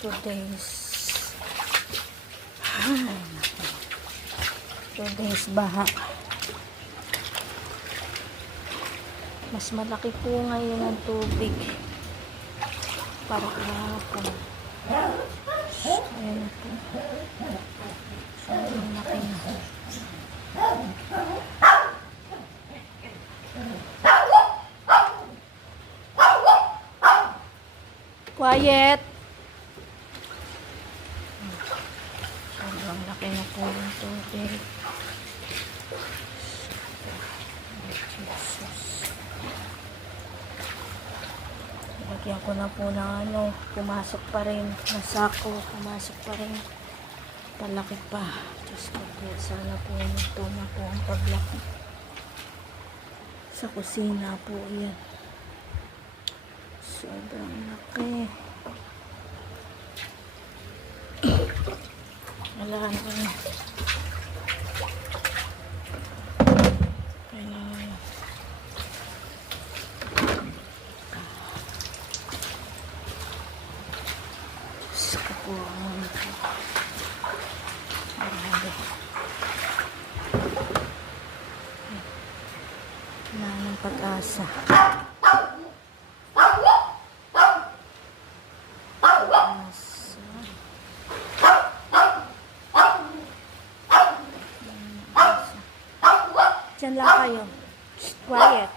2 days. 2 days baha. Mas malaki po ngayon ang tubig para kahapon. Ayan po. Sobrang laki na. Quiet. Sobrang laki na po yung tubig. Lagyan ko na po ng pumasok pa rin. Nasako, pumasok pa rin. Palaki pa. Diyos ko po, sana po ito na po ang paglaki. Sa kusina po yan. Sobrang laki. Wala na. Wala ng pag-asa. Diyan lang kayo. Quiet.